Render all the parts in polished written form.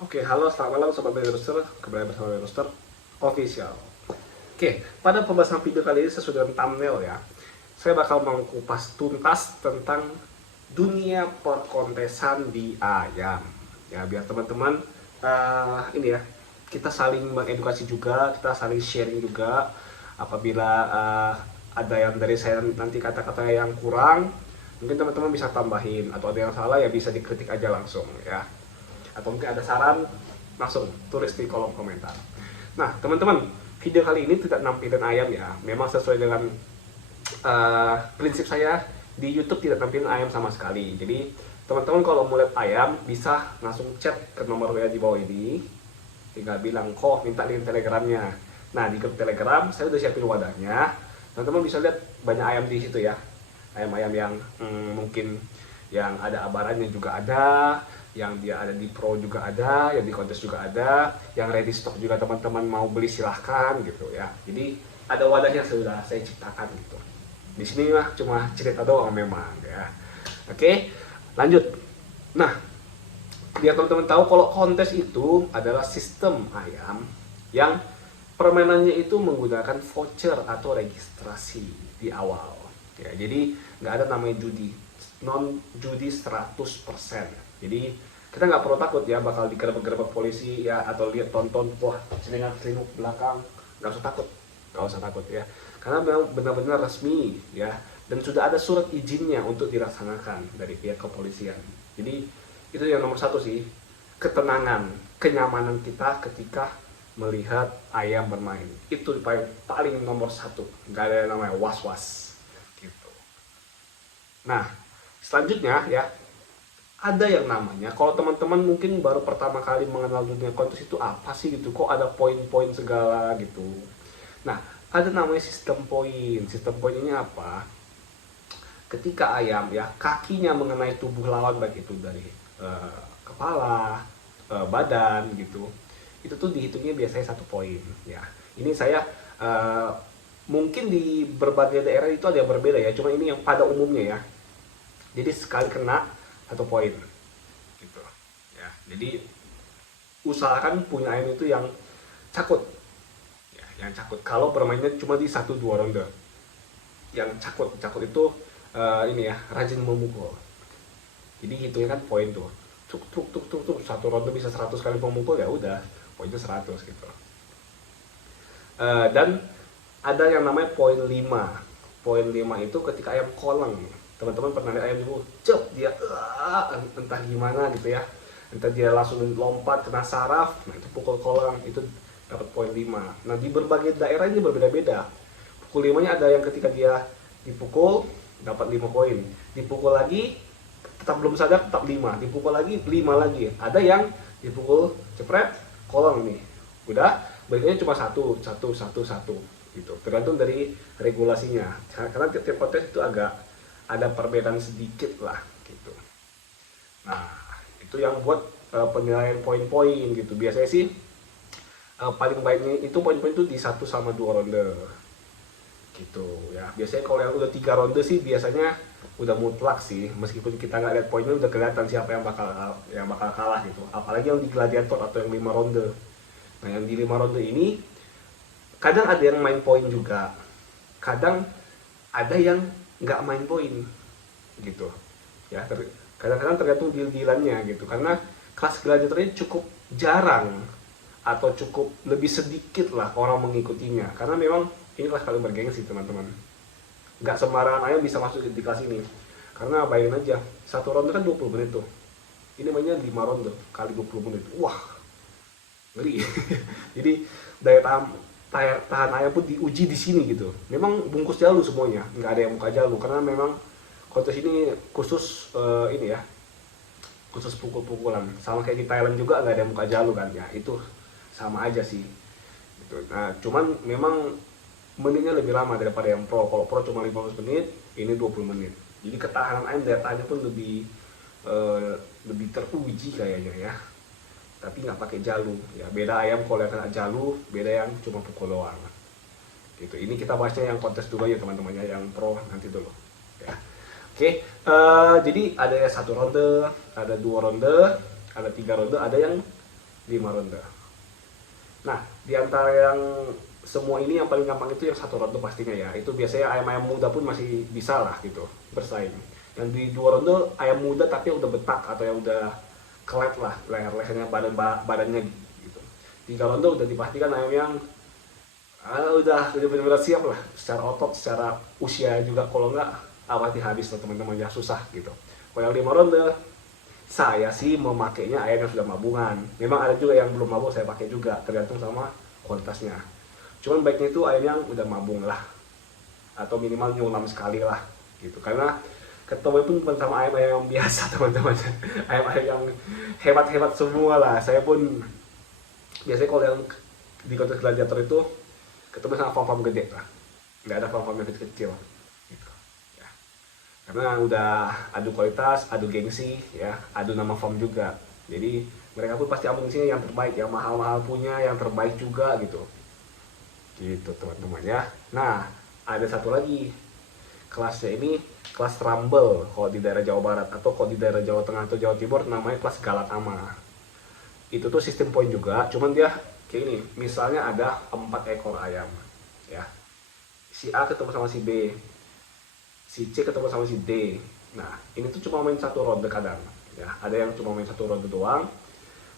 Oke, halo, selamat malam Sobat Baby Rooster, kembali bersama Baby Rooster Official. Oke, pada pembahasan video kali ini sesuai dengan thumbnail ya, saya bakal mengupas tuntas tentang dunia perkontesan di ayam. Ya, biar teman-teman ini ya, kita saling mengedukasi juga, kita saling sharing juga. Apabila ada yang dari saya nanti kata-kata yang kurang, mungkin teman-teman bisa tambahin, atau ada yang salah ya bisa dikritik aja langsung ya, atau mungkin ada saran langsung tulis di kolom komentar. Nah teman-teman, video kali ini tidak nampilin ayam ya, memang sesuai dengan prinsip saya di YouTube tidak nampilin ayam sama sekali. Jadi teman-teman kalau mau lihat ayam bisa langsung chat ke nomor WA di bawah ini, tinggal bilang kok minta link telegramnya. Nah di grup telegram saya udah siapin wadahnya, teman-teman bisa lihat banyak ayam di situ ya, ayam-ayam yang mungkin yang ada abarannya juga ada, yang dia ada di pro juga ada, yang di kontes juga ada, yang ready stock juga teman-teman mau beli silahkan gitu ya. Jadi ada wadahnya sudah saya ciptakan gitu. Di sini mah cuma cerita doang memang ya. Oke, lanjut. Nah, biar teman-teman tahu kalau kontes itu adalah sistem ayam yang permainannya itu menggunakan voucher atau registrasi di awal. Ya, jadi nggak ada namanya judi, non judi 100%. Jadi kita nggak perlu takut ya bakal digerebek-gerebek polisi ya, atau lihat tonton wah selingkuh belakang, nggak usah takut ya, karena memang benar-benar resmi ya, dan sudah ada surat izinnya untuk dilaksanakan dari pihak kepolisian. Jadi itu yang nomor satu sih, ketenangan, kenyamanan kita ketika melihat ayam bermain itu paling nomor satu, nggak ada yang namanya was-was gitu. Nah selanjutnya ya, ada yang namanya, kalau teman-teman mungkin baru pertama kali mengenal dunia kontes itu apa sih gitu, kok ada poin-poin segala gitu. Nah ada namanya sistem poin. Sistem poin ini apa? Ketika ayam ya kakinya mengenai tubuh lawan, baik itu dari kepala, badan gitu, itu tuh dihitungnya biasanya 1 poin ya. Ini saya mungkin di berbagai daerah itu ada yang berbeda ya, cuma ini yang pada umumnya ya. Jadi sekali kena 1 poin gitu ya. Jadi usahakan punya ayam itu yang cakut ya, yang cakut. Kalau permainnya cuma di 1-2 ronde, yang cakut itu ini ya, rajin memukul. Jadi hitungnya kan poin tuh, tuk tuk tuk tuk tuk, 1 ronde bisa 100 kali memukul, ya udah poinnya 100 gitu. Dan ada yang namanya poin 5. Poin 5 itu ketika ayam koleng. Teman-teman pernah lihat ayam itu cep dia entah gimana gitu ya, entah dia langsung lompat kena saraf, nah itu pukul koleng, itu dapat poin 5. Nah di berbagai daerah ini berbeda-beda. Pukul 5 nya ada yang ketika dia dipukul dapat 5 poin, dipukul lagi tetap belum sadar tetap 5, dipukul lagi 5 lagi. Ada yang dipukul cepret kolong nih udah baiknya cuma satu gitu, tergantung dari regulasinya, karena tiap kontes itu agak ada perbedaan sedikit lah gitu. Nah itu yang buat penilaian poin-poin gitu. Biasanya sih paling baiknya itu poin-poin itu di 1-2 ronde gitu ya. Biasanya kalau yang udah 3 ronde sih biasanya udah mutlak sih, meskipun kita nggak lihat poinnya udah kelihatan siapa yang bakal kalah gitu. Apalagi yang di gladiator atau yang 5 ronde. Nah yang di 5 ronde ini kadang ada yang main poin juga, kadang ada yang nggak main poin gitu ya. Kadang-kadang tergantung deal-dealannya gitu, karena kelas gladiatornya cukup jarang atau cukup lebih sedikit lah orang mengikutinya, karena memang ini kelas paling bergengsi teman-teman. Nggak sembarangan ayam bisa masuk di kelas ini, karena bayangin aja 1 ronde kan 20 menit tuh, ini mainnya 5 ronde kali 20 menit, wah ngeri. Jadi daya tahan ayam pun diuji di sini gitu. Memang bungkus jalu semuanya, nggak ada yang buka jalu, karena memang kontes ini khusus ini ya, khusus pukul-pukulan. Sama kayak di Thailand juga nggak ada yang buka jalu kan ya, itu sama aja sih gitu. Nah cuman memang menitnya lebih lama daripada yang pro. Kalau pro cuma 15 menit, ini 20 menit. Jadi ketahanan ayam, daya tahannya pun lebih teruji kayaknya ya. Tapi nggak pakai jalu ya, beda ayam kalau yang kena jalu, beda yang cuma pukul doang gitu. Ini kita bahasnya yang kontes dulu ya teman-teman ya, yang pro nanti dulu ya. Oke, jadi ada 1 ronde, ada 2 ronde, ada 3 ronde, ada yang 5 ronde. Nah, di antara yang semua ini yang paling gampang itu yang 1 ronde pastinya ya. Itu biasanya ayam-ayam muda pun masih bisa lah gitu bersaing. Yang di 2 ronde ayam muda tapi yang udah betak atau yang udah kelet lah leher-lehernya, badannya gitu. 3 ronde udah dipastikan ayam yang udah benar-benar siap lah secara otot, secara usia juga. Kalau nggak pasti habis lah teman-teman ya, susah gitu. Kalau yang 5 ronde saya sih memakainya ayam yang sudah mabungan. Memang ada juga yang belum mabung saya pakai juga, tergantung sama kualitasnya. Cuman baiknya itu ayam yang udah mabung lah, atau minimal nyulam sekali lah gitu. Karena ketemu pun bukan sama ayam-ayam yang biasa teman-teman, ayam-ayam yang hebat-hebat semua lah. Saya pun biasanya kalau yang di kontes gladiator itu ketemu sama farm-farm gede lah, nggak ada farm-farm yang kecil gitu ya. Karena udah adu kualitas, adu gengsi ya, adu nama farm juga. Jadi mereka pun pasti amunisinya yang terbaik, yang mahal-mahal punya, yang terbaik juga gitu teman-teman ya. Nah, ada satu lagi kelasnya, ini kelas Rumble kalau di daerah Jawa Barat, atau kalau di daerah Jawa Tengah atau Jawa Timur namanya kelas Galatama. Itu tuh sistem poin juga, cuman dia kayak ini. Misalnya ada 4 ekor ayam ya, si A ketemu sama si B, si C ketemu sama si D. Nah, ini tuh cuma main 1 ronde kadang ya, ada yang cuma main 1 ronde doang.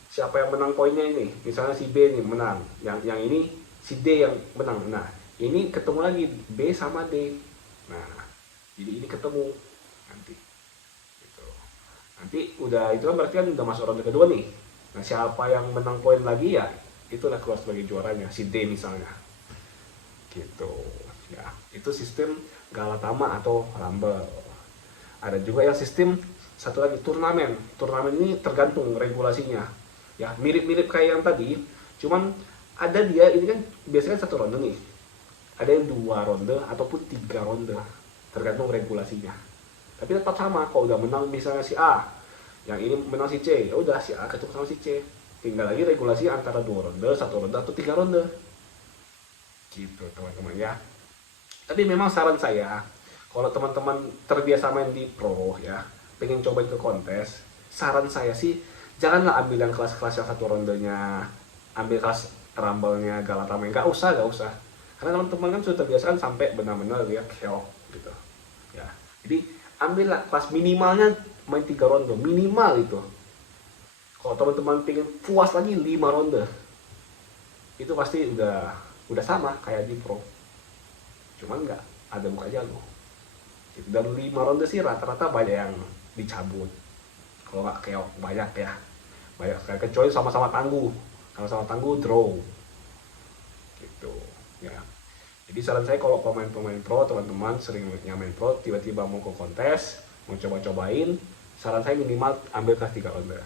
Siapa yang menang poinnya ini, misalnya si B nih menang, yang ini si D yang menang. Nah, ini ketemu lagi B sama D. Nah, jadi ini ketemu nanti gitu. Nanti udah itu kan berarti kan udah masuk ronde kedua nih. Nah, siapa yang menang poin lagi ya itulah keluar sebagai juaranya, si D misalnya gitu ya. Itu sistem Galatama atau Rumble. Ada juga yang sistem satu lagi, turnamen. Turnamen ini tergantung regulasinya ya, mirip-mirip kayak yang tadi, cuman ada dia ini kan biasanya 1 ronde nih, ada yang 2 ronde ataupun 3 ronde, tergantung regulasinya. Tapi tetap sama, kalau udah menang misalnya si A, yang ini menang si C, ya udah si A ketemu sama si C. Tinggal lagi regulasi antara 2 ronde, 1 ronde atau 3 ronde. Gitu teman-teman ya. Tapi memang saran saya, kalau teman-teman terbiasa main di pro ya, pengen coba ke kontes, saran saya sih janganlah ambil yang kelas-kelas yang 1 rondenya, ambil kelas Rumble-nya Galatama, nggak usah. Karena teman-teman kan sudah terbiasa kan sampai benar-benar lihat keok gitu. Ya. Jadi ambillah kelas minimalnya main 3 ronde minimal itu. Kalau teman-teman pengen puas lagi 5 ronde, itu pasti udah sama kayak di pro, cuman nggak ada buka jago. Dan 5 ronde sih rata-rata banyak yang dicabut, kalau nggak keok banyak sekali, kecuali sama-sama tangguh draw gitu ya. Jadi saran saya kalau pemain-pemain pro, teman-teman sering main pro, tiba-tiba mau ke kontes, mau coba-cobain, saran saya minimal ambil kelas 3 ronde.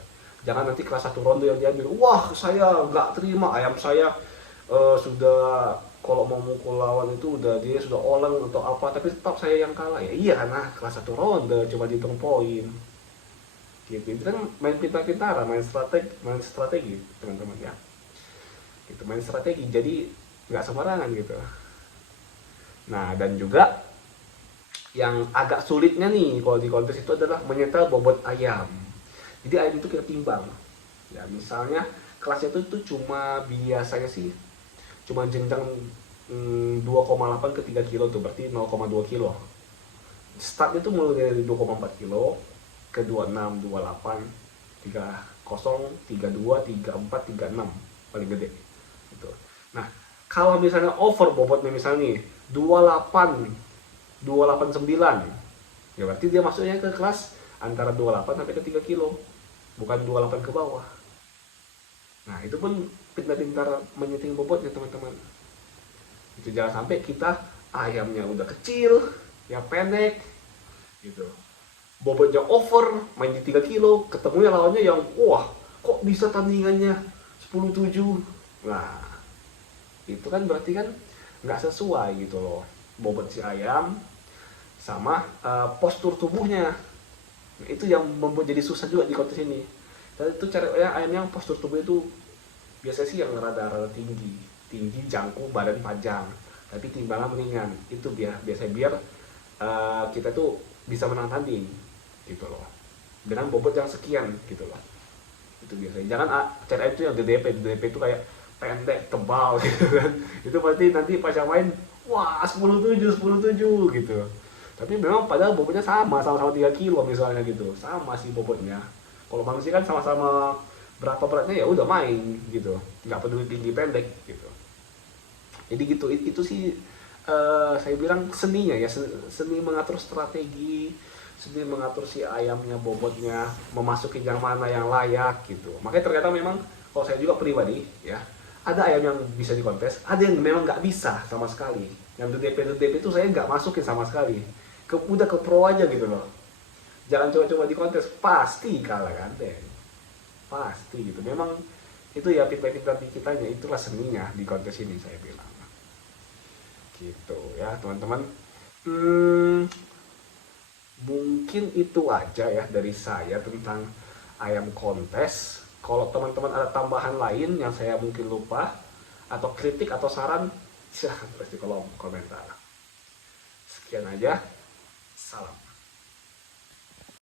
Jangan nanti kelas 1 ronde yang diambil, wah saya nggak terima, ayam saya sudah kalau mau mukul lawan itu dia sudah oleng atau apa, tapi tetap saya yang kalah. Ya iya, karena kelas 1 ronde cuma dihitung poin gitu. Itu kan main pintar-pintaran, main strategi teman-teman ya. Gitu, main strategi, jadi nggak sembarangan gitu. Nah, dan juga yang agak sulitnya nih kalau di kontes itu adalah menyetel bobot ayam. Jadi ayam itu kita timbang ya, misalnya kelasnya itu cuma biasanya sih cuma jenjang 2,8 ke 3 kilo tuh, berarti 0,2 kilo. Startnya tuh mulai dari 2,4 kilo ke 26, 28, 30, 32, 34, 36 paling gede gitu. Nah, kalau misalnya over bobotnya misalnya nih 28, 289, ya berarti dia masuknya ke kelas antara 28 sampai ke 3 kilo, bukan 28 ke bawah. Nah, itu pun pintar-pintar menyeting bobotnya teman-teman. Itu jangan sampai kita ayamnya udah kecil, ya pendek gitu, bobotnya over, main di 3 kilo, ketemunya lawannya yang wah kok bisa tandingannya 10-7. Nah, itu kan berarti kan nggak sesuai gitu loh bobot si ayam sama postur tubuhnya. Nah, itu yang membuat jadi susah juga di kontes ini. Dan itu cari ayam yang postur tubuh itu biasanya sih yang rada-rada tinggi, jangkung, badan panjang, tapi timbangan mendingan. Itu biasanya biar kita tuh bisa menang tanding gitu loh, dengan bobot yang sekian gitu loh. itu biasanya. Jangan cari ayam itu yang DDP itu kayak pendek tebal gitu kan, itu pasti nanti pas yang main wah 10-7 gitu. Tapi memang padahal bobotnya sama-sama 3 kilo misalnya gitu, sama sih bobotnya. Kalau manusia kan sama-sama berapa beratnya ya udah main gitu, nggak peduli tinggi pendek gitu. Jadi gitu, itu sih saya bilang seninya ya, seni mengatur strategi, seni mengatur si ayamnya, bobotnya, memasuki yang mana yang layak gitu. Makanya ternyata memang kalau saya juga pribadi ya, ada ayam yang bisa dikontes, ada yang memang nggak bisa sama sekali. Yang DDP itu saya nggak masukin sama sekali. Udah ke pro aja gitu loh. Jangan coba-coba dikontes, pasti kalah kan deh. Pasti gitu. Memang itu ya tipe-tipe kitanya, itulah seninya di kontes ini saya bilang. Gitu ya teman-teman. Mungkin itu aja ya dari saya tentang ayam kontes. Kalau teman-teman ada tambahan lain yang saya mungkin lupa, atau kritik atau saran, silahkan tulis di kolom komentar. Sekian aja, salam.